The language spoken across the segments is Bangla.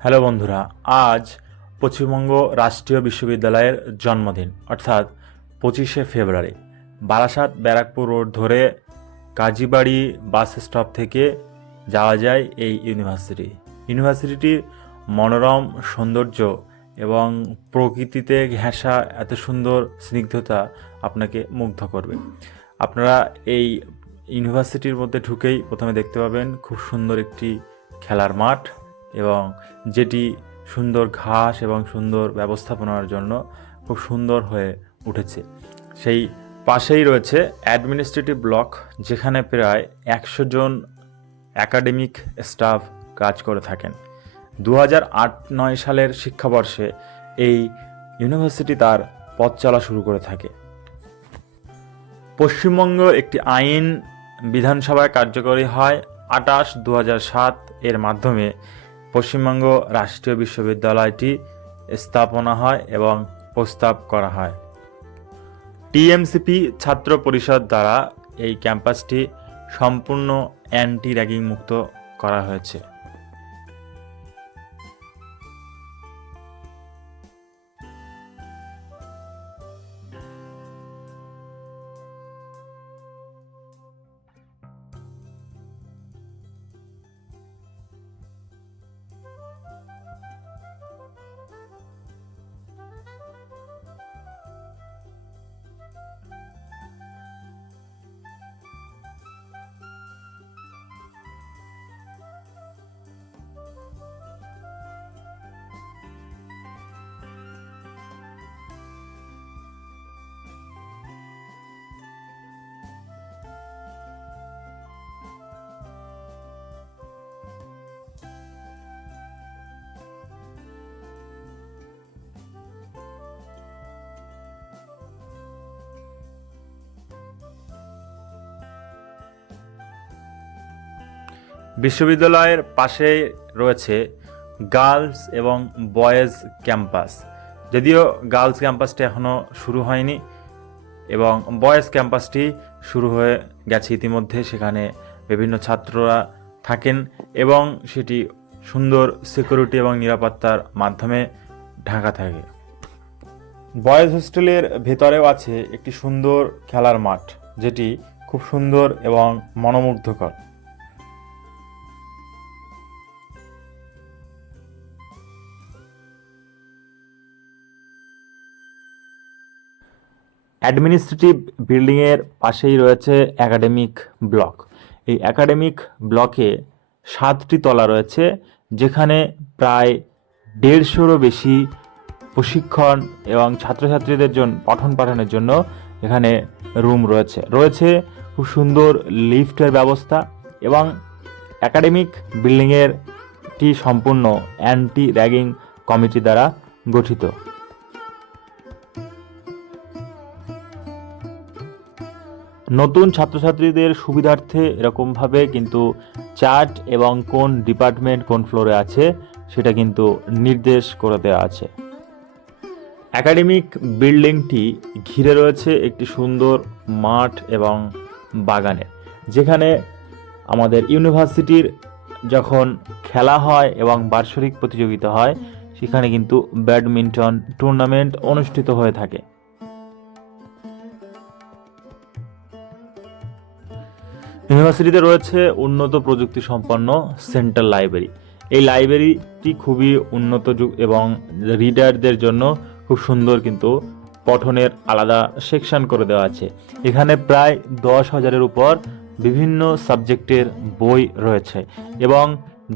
হ্যালো বন্ধুরা, আজ পশ্চিমবঙ্গ রাষ্ট্রীয় বিশ্ববিদ্যালয়ের জন্মদিন অর্থাৎ 25শে ফেব্রুয়ারি। বারাসাত ব্যারাকপুর রোড ধরে কাজীবাড়ি বাস স্টপ থেকে যাওয়া যায় এই ইউনিভার্সিটিটির মনোরম সৌন্দর্য এবং প্রকৃতিতে ঘেঁষা এত সুন্দর স্নিগ্ধতা আপনাকে মুগ্ধ করবে। আপনারা এই ইউনিভার্সিটির মধ্যে ঢুকেই প্রথমে দেখতে পাবেন খুব সুন্দর একটি খেলার মাঠ, এবং যেটি সুন্দর ঘাস এবং সুন্দর ব্যবস্থাপনার জন্য খুব সুন্দর হয়ে উঠেছে। সেই পাশেই রয়েছে অ্যাডমিনিস্ট্রেটিভ ব্লক, যেখানে প্রায় 100 জন একাডেমিক স্টাফ কাজ করে থাকেন। 2008-09 সালের শিক্ষাবর্ষে এই ইউনিভার্সিটি তার পথ চলা শুরু করে থাকে। পশ্চিমবঙ্গ একটি আইন বিধানসভায় কার্যকরী হয় 28/2007 এর মাধ্যমে পশ্চিমবঙ্গ রাষ্ট্রীয় বিশ্ববিদ্যালয়টি স্থাপনা হয় এবং প্রস্তাব করা হয়। টিএমসিপি ছাত্র পরিষদ দ্বারা এই ক্যাম্পাসটি সম্পূর্ণ অ্যান্টি র্যাগিং মুক্ত করা হয়েছে। বিশ্ববিদ্যালয়ের পাশে রয়েছে গার্লস এবং বয়েজ ক্যাম্পাস। যদিও গার্লস ক্যাম্পাসটি এখনও শুরু হয়নি এবং বয়েজ ক্যাম্পাসটি শুরু হয়ে গেছে ইতিমধ্যে। সেখানে বিভিন্ন ছাত্ররা থাকেন এবং সেটি সুন্দর সিকিউরিটি এবং নিরাপত্তার মাধ্যমে ঢাকা থাকে। বয়েজ হোস্টেলের ভেতরেও আছে একটি সুন্দর খেলার মাঠ, যেটি খুব সুন্দর এবং মনোমুগ্ধকর। অ্যাডমিনিস্ট্রেটিভ বিল্ডিংয়ের পাশেই রয়েছে একাডেমিক ব্লক। এই একাডেমিক ব্লকে 7টি তলা রয়েছে, যেখানে প্রায় 150-রও বেশি প্রশিক্ষণ এবং ছাত্রছাত্রীদের জন্য পঠন পাঠনের জন্য এখানে রুম রয়েছে খুব সুন্দর লিফটের ব্যবস্থা, এবং একাডেমিক বিল্ডিংয়েরটি সম্পূর্ণ অ্যান্টি র্যাগিং কমিটি দ্বারা গঠিত। নতুন ছাত্রছাত্রীদের সুবিধার্থে এরকমভাবে কিন্তু চার্ট এবং কোন ডিপার্টমেন্ট কোন ফ্লোরে আছে সেটা কিন্তু নির্দেশ করে দেওয়া আছে। একাডেমিক বিল্ডিংটি ঘিরে রয়েছে একটি সুন্দর মাঠ এবং বাগানের, যেখানে আমাদের ইউনিভার্সিটির যখন খেলা হয় এবং বার্ষিক প্রতিযোগিতা হয়, সেখানে কিন্তু ব্যাডমিন্টন টুর্নামেন্ট অনুষ্ঠিত হয়ে থাকে। ইউনিভার্সিটিতে রয়েছে উন্নত প্রযুক্তি সম্পন্ন সেন্ট্রাল লাইব্রেরি। এই লাইব্রেরিটি খুবই উন্নত যুগ এবং রিডারদের জন্য খুব সুন্দর কিন্তু পঠনের আলাদা সেকশন করে দেওয়া আছে। এখানে প্রায় 10,000-এর উপর বিভিন্ন সাবজেক্টের বই রয়েছে এবং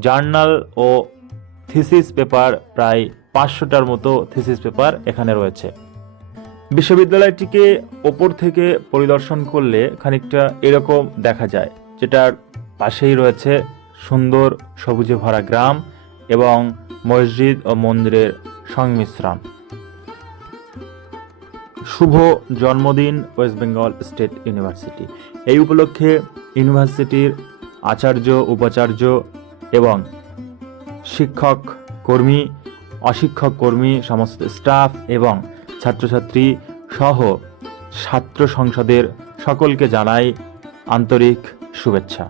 জার্নাল ও থিসিস পেপার প্রায় 500টার মতো থিসিস পেপার এখানে রয়েছে। বিশ্ববিদ্যালয়টিকে ওপর থেকে পরিদর্শন করলে খানিকটা এরকম দেখা যায়, যেটার পাশেই রয়েছে সুন্দর সবুজে ভরা গ্রাম এবং মসজিদ ও মন্দিরের সংমিশ্রণ। শুভ জন্মদিন ওয়েস্ট বেঙ্গল স্টেট ইউনিভার্সিটি। এই উপলক্ষে ইউনিভার্সিটির আচার্য, উপাচার্য এবং শিক্ষক কর্মী, অশিক্ষক কর্মী, সমস্ত স্টাফ এবং ছাত্রছাত্রী সহ ছাত্র সংসদের সকলকে জানাই আন্তরিক শুভেচ্ছা।